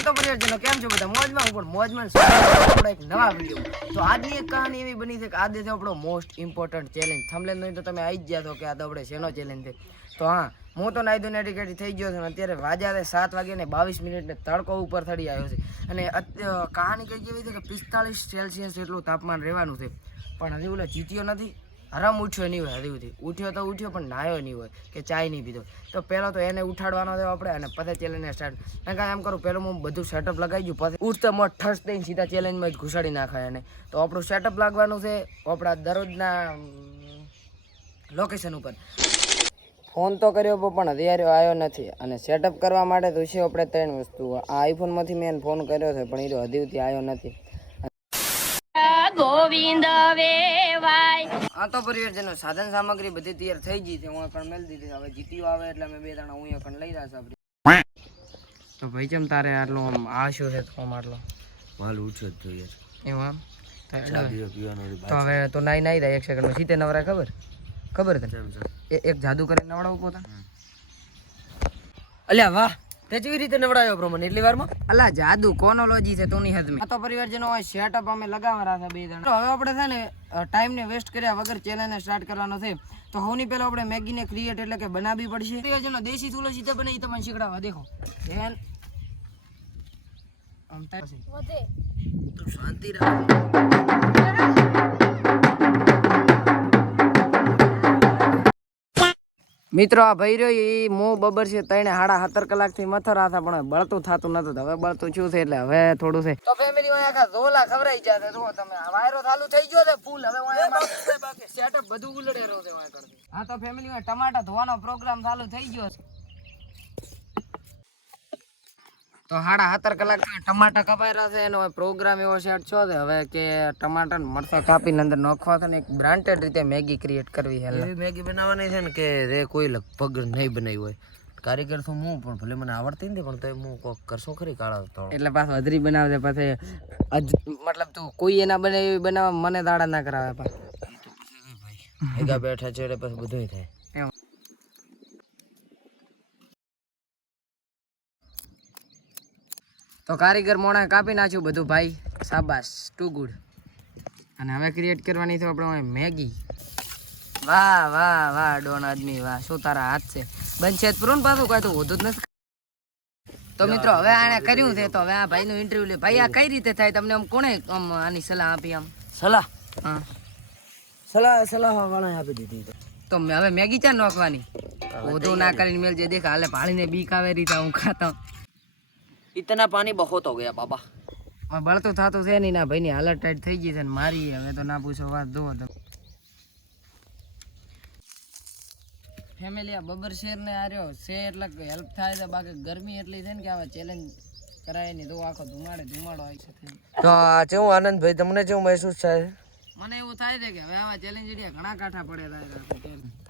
હા તો પરિવારજનો કેમ છો બધા મોજમાં હું પણ મોજમાં આપણા એક નવા વિડીયો તો આજની એક કહાની એવી બની છે કે આજે છે આપણો મોસ્ટ ઇમ્પોર્ટન્ટ ચેલેન્જ થંબનેલ નહીં તો તમે આવી જ ગયા છો કે આ તો આપણે શેનો ચેલેન્જ છે તો હા હું તો નાઈ ધોઈને રેડી થઈ ગયો છું અત્યારે વાગ્યા 7:22 ને તડકો ઉપર થડી આવ્યો છે અને કહાની કઈ કેવી છે કે 45 સેલ્સિયસ જેટલું તાપમાન રહેવાનું છે પણ હજી ઓલો જીત્યો નથી હરામ ઉઠ્યો નહીં હોય હજી સુધી ઉઠ્યો તો ઉઠ્યો પણ નાયો નહીં હોય કે ચાય નહીં પીધો તો પહેલાં તો એને ઉઠાડવાનો છે આપણે અને પછી ચેલેન્જને સ્ટાર્ટ કારણ એમ કરું પહેલું હું બધું સેટઅપ લગાવી ગયું પછી ઉઠતા મોટ ઠસ દઈને સીધા ચેલેન્જમાં જ ઘુસાડી નાખાય એને તો આપણું સેટઅપ લાગવાનું છે આપણા દરરોજના લોકેશન ઉપર ફોન તો કર્યો પણ અત્યારે આવ્યો નથી અને સેટઅપ કરવા માટે તો છે આપણે 3 વસ્તુ આ આઈફોનમાંથી મેં ફોન કર્યો છે પણ એ હજી સુધી આવ્યો નથી ગોવિંદ વેવાય આ તો પરિવારજનો સાધન સામગ્રી બધી તૈયાર થઈ ગઈ છે હું પણ મેલ દીધી હવે જીતીઓ આવે એટલે અમે બે જણા હું પણ લઈ રહ્યા છે તો ભાઈ કેમ તારે આટલો આ શું છે ફોર્મ આટલો માલ ઉઠ્યો જ જોઈએ એવું પીવાનો તો હવે તો નાઈ દે 1 સેકન્ડમાં સીતે નવરાય ખબર તને એક જાદુ કરીને નવડાવું પોતા અલ્યા વાહ તે કેવી રીતે નવડાયો પ્રમાણે એટલી વારમાં અલા જાદુ કોનોલોજી છે તોની હદમે આ તો પરિવારજનો હોય સેટઅપ અમે લગાવવા છે બે જણા હવે આપણે છે ને ટાઈમ ને વેસ્ટ કર્યા વગર ચેલેન્જ સ્ટાર્ટ કરવાનો છે તો સૌની પહેલા આપણે મેગી ને ક્રિએટ એટલે કે બનાવવી પડશે પરિવારજનો દેશી ચૂલો સીધે બને એ તમને શીખડાવવા દેખો ધ્યાન આમ થાય વધે તો શાંતિ રાખ મિત્રો આ ભાઈ રહ્યો એ મો બબર છે 3.5 કલાકથી મથરા હતા પણ બળતું થતું નતું હવે બળતું શું છે એટલે હવે થોડું છે તો ફેમિલી હોય આખા ઝોલા ખવરાઈ જશે જો તમે વાયરો ચાલુ થઈ ગયો છે ફૂલ હવે સેટઅપ બધું ઉલડે રહ્યો છે વાય કરતી હા તો ફેમિલી હોય ટમાટા ધોવાનો પ્રોગ્રામ ચાલુ થઈ ગયો છે તો 7.5 કલાકથી ટમાટા કપાઈ રહ્યા છે એનો પ્રોગ્રામ એવો સેટ છો છે હવે કે ટમાટા મરચા કાપીને અંદર નાખવા છે ને એક બ્રાન્ડેડ રીતે મેગી ક્રિએટ કરવી છે એવી મેગી બનાવવાની છે ને કે રે કોઈ લગભગ નહીં બનાવી હોય કારીગર તો હું પણ ભલે મને આવડતી નથી પણ તો હું કોક કરશો ખરી કાળા તો એટલે પાછું અધરી બનાવજે પછી મતલબ તું કોઈ એના બને એવી બનાવવા મને દાડા ના કરાવે પાછું ભેગા બેઠા છે એટલે પછી બધું થાય તો કારીગર મોણા કાપી નાખ્યું બધું ભાઈ શાબાશ ટુ ગુડ અને હવે ક્રિએટ કરવાની છે આપણે મેગી વાહ વાહ વાહ ડોન આદમી વાહ શું તારા હાથ છે બનશે પૂરું ને પાછું કોઈ તો હોતું જ નથી તો મિત્રો હવે આને કર્યું છે તો હવે આ ભાઈનું ઇન્ટરવ્યુ લે ભાઈ આ કઈ રીતે થાય તમને આમ કોણે આમ આની સલાહ આપી આમ સલાહ હા સલાહ વાળા આપી દીધી તો હવે મેગી ચા નાખવાની હોતું ના કરીને મેલ જે દેખા હાલે ભાળીને બીક આવે રીતે હું ખાતા इतना पानी बहुत हो गया बाबा બળતું થતું છે નહીં ના ભાઈની હાલત ટાઈટ થઈ ગઈ છે ને મારી હવે તો ના પૂછો વાત દો તો ફેમિલી આ બબર શેર ને આર્યો છે એટલે હેલ્પ થાય છે બાકી ગરમી એટલી છે ને કે આવા ચેલેન્જ કરાય નહીં તો આખો ધુમાડો આવી શકે તો કેવું આનંદભાઈ તમને કેવું મહેસૂસ થાય મને એવું થાય છે કે હવે આવા ચેલેન્જ ઘણા કાઠા પડેલા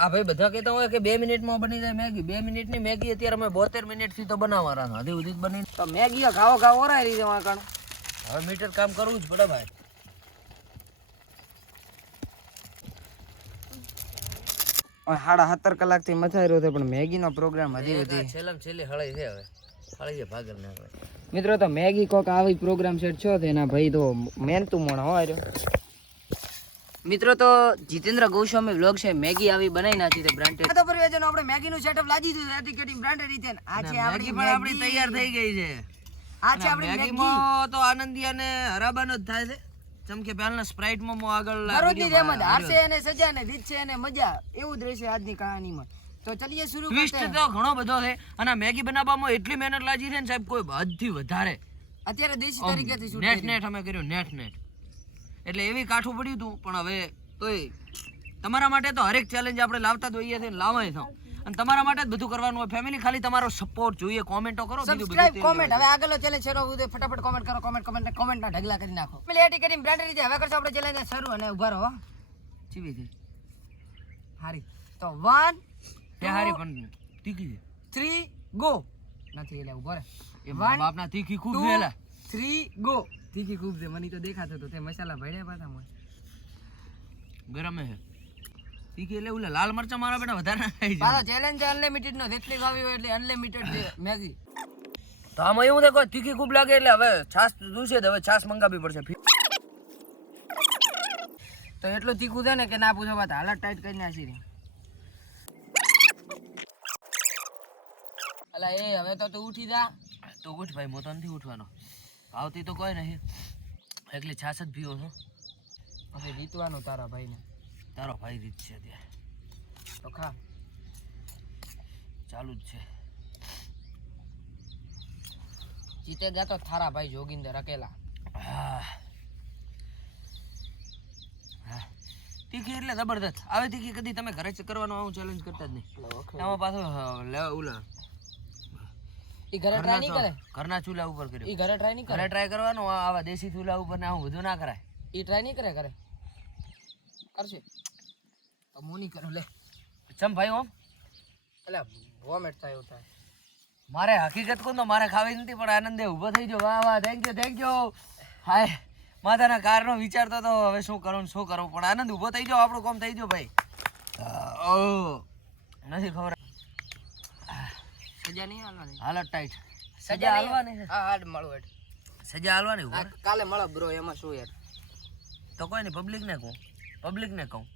આ ભાઈ બધા કહેતા હોય કે 2 મિનિટમાં બની જાય મેગી 2 મિનિટની મેગી અત્યારે અમે 72 મિનિટથી તો બનાવવાના હજી સુધી બની તો મેગી ખાવો ઓરાઈ રહી છે વાંકણ હવે મીટર કામ કરવું જ પડે ભાઈ 7.5 કલાકથી મથાઈ રહ્યો છે પણ મેગીનો પ્રોગ્રામ હજી સુધી છેલ્લી હળાઈ છે હવે હળાઈ છે ભાગર ના મિત્રો તો મેગી કોક આવી પ્રોગ્રામ સેટ છો છે એના ભાઈ તો મહેનતું મોણા હોય રહ્યો મિત્રો તો જીતેન્દ્ર ગોસ્વામી વ્લોગ છે મેગી આવી બનાવી નાખી છે બ્રાન્ડેડ તો પરિવારજનો આપણે મેગી નું સેટઅપ લાજી દીધું છે એટીકેટિંગ બ્રાન્ડેડ રીતે આ છે આપણી પણ આપણી તૈયાર થઈ ગઈ છે આ છે આપણી મેગી માં તો આનંદી અને હરાબાનો જ થાય છે ચમકે પહેલા સ્પ્રાઇટ માં આગળ દરરોજની જેમ જ હારશે અને સજા ને જીતશે અને મજા એવું જ રહેશે આજની કહાનીમાં તો ચલીએ શરૂ કરતે ટ્વિસ્ટ તો ઘણો બધો છે અને મેગી બનાવવામાં એટલી મહેનત લાગી છે ને સાહેબ કોઈ હદથી વધારે અત્યારે દેશી તરીકેથી શૂટ નેટ અમે કર્યું નેટ એટલે એવી કાઠું પડ્યું હતું પણ હવે તોય તમારા માટે તો હરેક ચેલેન્જ આપણે લાવતા જ હોઈએ છીએ લાવાય છો અને તમારા માટે જ બધું કરવાનું હોય ફેમિલી ખાલી તમારો સપોર્ટ જોઈએ કોમેન્ટો કરો સબસ્ક્રાઇબ કોમેન્ટ હવે આગળનો ચેલેન્જ શરૂ હોય ફટાફટ કોમેન્ટ કરો કોમેન્ટના ઢગલા કરી નાખો પેલી એટી કરીને બ્રાન્ડ રીતે હવે કરશો આપણે ચેલેન્જ શરૂ અને ઉભા રહો ચીવી છે હારી તો 1 તે હારી પણ તીખી છે 3 ગો નથી એટલે ઉભો રહે એ બાપના તીખી ખૂબ વેલા 3 ગો તીખી ખૂબ છે મને તો દેખાતો તો તે મસાલા ભળ્યા પાછા મને ગરમ છે તીખી એટલે ઓલા લાલ મરચા મારા બેટા વધારે ના ખાઈ પાછો ચેલેન્જ અનલિમિટેડ નો જેટલી ખાવી હોય એટલે અનલિમિટેડ છે મેગી તો આમાં એવું છે કોઈ તીખી ખૂબ લાગે એટલે હવે છાશ જોઈશે તો હવે છાશ મંગાવવી પડશે. તો એટલું તીખું છે ને કે ના પૂછો વાત, હાલત ટાઈટ કરી નાખી રે. અલા એ હવે તો તું ઉઠી જા. તો ઉઠ ભાઈ, હું તો નથી ઉઠવાનો. આવતી તો કોઈ નહીં, એકલી છાશ જ પીવો છો. હવે જીતવાનું તારા ભાઈને. તારો ભાઈ રીત છે અત્યારે તો ખા. ચાલુ જ છે. જીતેગા તો થારા ભાઈ જોગિંદર અકેલા. હા તીખી એટલે જબરદસ્ત. આવે તીખી કદી તમે ઘરે જ કરવાનો આવું ચેલેન્જ કરતા જ નહીં. આમાં પાછો ઓલા ઈ ઘરે ટ્રાય નહીં કરે. ઘરના ચૂલા ઉપર કર્યો. ઈ ઘરે ટ્રાય નહીં કરે. ઘરે ટ્રાય કરવાનો, આવા દેશી ચૂલા ઉપર ને આવું બધું ના કરાય. ઈ ટ્રાય નહીં કરે ઘરે. કરશે તો હું નહીં કરું લે. ચમ ભાઈ ઓમ એટલે વોમેટ થાય એવું થાય. મારે હકીકત કહું તો મારે ખાવી નથી, પણ આનંદે ઊભો થઈ ગયો. વાહ વાહ, થેન્ક યુ. હાય માતાના કારનો વિચારતો તો હવે શું કરું ને શું કરું, પણ આનંદ ઊભો થઈ ગયો, આપણું કામ થઈ ગયો ભાઈ. ઓ નથી ખબર. સજા નહીં હાલવાની. હાલત ટાઈટ. સજા હાલવાની. હા હાડ મળું હેડ. સજા હાલવાની ઉપર. કાલે મળો બ્રો, એમાં શું યાર. તો કોઈ નહીં, પબ્લિક ને કહું.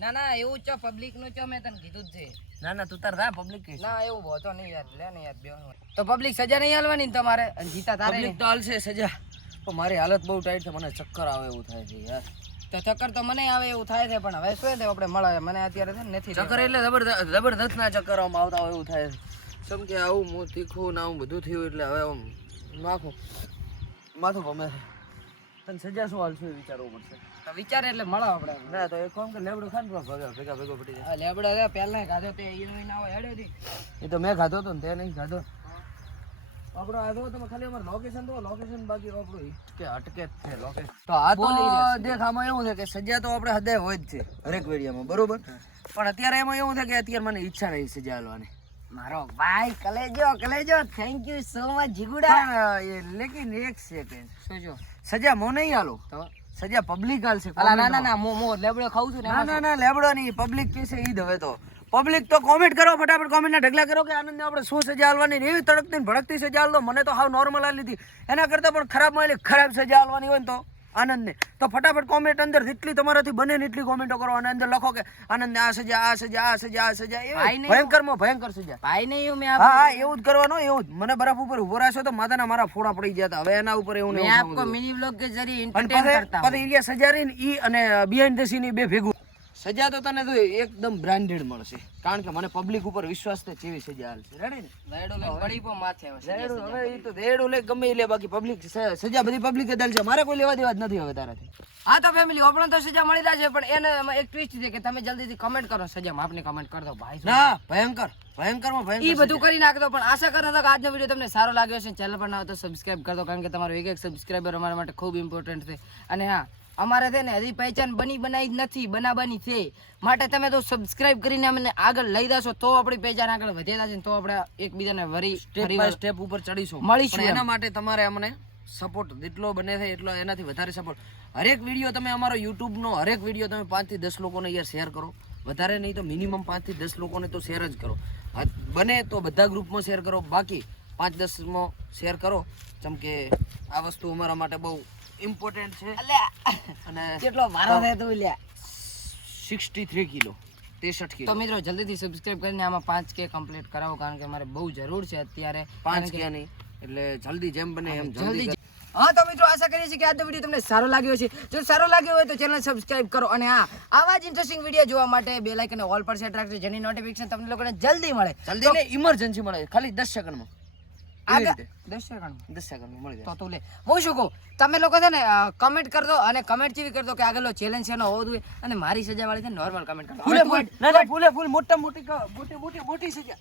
ના ના એવું છે, પબ્લિક નું છે, મેં તને કીધું જ છે. ના તું તાર રા પબ્લિક કે. ના એવું હોતો નહીં યાર, લે ને યાર બેન. તો પબ્લિક સજા નહીં હાલવાની ને તમારે, અને જીતા તારે. પબ્લિક તો હાલશે સજા, પણ મારી હાલત બહુ ટાઈટ છે, મને ચક્કર આવે એવું થાય છે યાર. તો ચક્કર તો મને આવે એવું થાય છે, પણ હવે શું છે આપણે મળે, મને અત્યારે છે ને નથી ચક્કર એટલે જબરદસ્ત ના ચક્કર આમાં આવતા હોય એવું થાય. સમ કે આવું હું તીખું ને આવું બધું થયું એટલે હવે આમ માથું ગમે છે. તને સજા શું હાલશું એ વિચારવું પડશે. તો વિચારે એટલે મળો આપણે. ના તો એક કામ કે લેબડું ખાન ભેગો પડી જાય. લેબડા રે પહેલા ખાધો તે ઈ ના હોય હેડે દી. એ તો મેં ખાધો તો ને તે નહીં ખાધો. આપણો આ તો તમે ખાલી અમાર લોકેશન તો લોકેશન બાકી આપણું કે અટકે જ છે લોકેશન. તો આ તો દેખ આમાં એવું છે કે સજા તો આપણે હદે હોય જ છે હરેક વેડિયામાં, બરોબર. પણ અત્યારે એમાં એવું છે કે અત્યારે મને ઈચ્છા નહીં સજા હાલવાની. મારો ભાઈ કલેજો થેન્ક યુ સો મચ જીગુડા. લેકિન એક સેકન્ડ, શું જો સજા મો નહીં હાલો તો સજા પબ્લિક હાલશે. અલા ના ના મો લેબડો ખાઉં છું ને. ના લેબડો નહીં, પબ્લિક કહેશે ઈ જ. હવે તો પબ્લિક તો કોમેન્ટ કરો, ફટાફટ કોમેન્ટના ઢગલા કરો કે આનંદને આપણે શું સજા હાલવાની. એવી તડકતી ને ભડકતી સજા હાલ દો, મને તો હાવ નોર્મલ હાલી હતી. એના કરતાં પણ ખરાબ સજા હાલવાની હોય ને તો આનંદને તો ફટાફટ કોમેન્ટ અંદર જેટલી તમારાથી બને ને એટલી કોમેન્ટો કરો અને અંદર લખો કે આનંદને આ સજા એવી ભયંકર સજા. ભાઈ ને એવું મેં હા એવું જ કરવાનું, એવું જ. મને બરફ ઉપર ઉભો રાખ્યો તો માથાના મારા ફોડા પડી ગયા હતા. હવે એના ઉપર એવું मैं आपको मिनी व्लॉग के जरिए एंटरटेन करता हूं. પછી એ સજા રહી ને ઈ અને બિહાઇન્ડ ધ સીન બે ભેગું. સજા તો તને તો એકદમ બ્રાન્ડેડ મળશે, કારણ કે મને પબ્લિક ઉપર વિશ્વાસ છે કેવી સજા હાલશે. રેડી ને રેડો લે પડી પો માથે હવે. હવે ઈ તો રેડો લે ગમે ઈ લે, બાકી પબ્લિક સજા બધી પબ્લિક જ હાલશે. મારે કોઈ લેવા દેવા જ નથી હવે તારાથી. હા તો ફેમિલી આપણને તો સજા મળી રહ્યા છે, પણ એને એક ટ્વિસ્ટ છે કે તમે જલ્દીથી કમેન્ટ કરો, સજામાં આપને કમેન્ટ કરી દો ભાઈ. ના ભયંકર ઈ બધું કરી નાખતો. પણ આશા કરતો હતો કે આજનો વિડીયો તમને સારો લાગ્યો છે. ચેનલ પર ના હોય તો સબસ્ક્રાઇબ કરી દો, કારણ કે તમારો એક સબસ્ક્રાઇબર અમારા માટે ખૂબ ઇમ્પોર્ટન્ટ છે. અને હા અમારે છે ને હજી પહેચાન બનાવી જ નથી, બનાવવાની છે. માટે તમે તો સબસ્ક્રાઇબ કરીને અમને આગળ લઈ જશો તો આપણી પહેચાન આગળ વધે જશે, તો આપણે એકબીજાને સ્ટેપ ઉપર ચડીશું, મળીશું. એના માટે તમારે અમને સપોર્ટ જેટલો બને છે એટલો, એનાથી વધારે સપોર્ટ. હરેક વિડીયો તમે અમારો યુટ્યુબનો હરેક વિડીયો તમે 5 થી 10 લોકોને યાર શેર કરો. વધારે નહીં તો મિનિમમ 5 થી 10 લોકોને તો શેર જ કરો. બને તો બધા ગ્રુપમાં શેર કરો, બાકી 5-10 માં શેર કરો. જેમ કે આ વસ્તુ અમારા માટે બહુ ઇમ્પોર્ટન્ટ છે. અને કેટલો મારો છે તું લ્યા 63 કિલો 63 કિલો. તો મિત્રો જલ્દીથી સબસ્ક્રાઇબ કરીને આમાં 5K કમ્પ્લીટ કરાવો, કારણ કે મારે બહુ જરૂર છે અત્યારે. 5K નહીં એટલે જલ્દી જેમ બને એમ જલ્દી. હા તો મિત્રો આશા કરીએ છીએ કે આજનો વિડીયો તમને સારો લાગ્યો છે. જો સારો લાગ્યો હોય તો ચેનલ સબસ્ક્રાઇબ કરો, અને હા આવા જ ઇન્ટરેસ્ટિંગ વિડીયો જોવા માટે બેલ આઇકન ઓલ પર સેટ રાખજો, જેની નોટિફિકેશન તમને લોકોને જલ્દી મળે. જલ્દી ને ઇમરજન્સી મળે, ખાલી 10 સેકન્ડમાં. આગળ 10 સેકન્ડ મળી જાય. તો લે હું શું કહું, તમે લોકો છે ને કમેન્ટ કરી દો, અને કમેન્ટ જેવી કરી દો કે આગળનો ચેલેન્જ છે એનો હોવો જોઈએ, અને મારી સજા વાળી છે નોર્મલ કમેન્ટ કરો. ફૂલ મોટી સજા.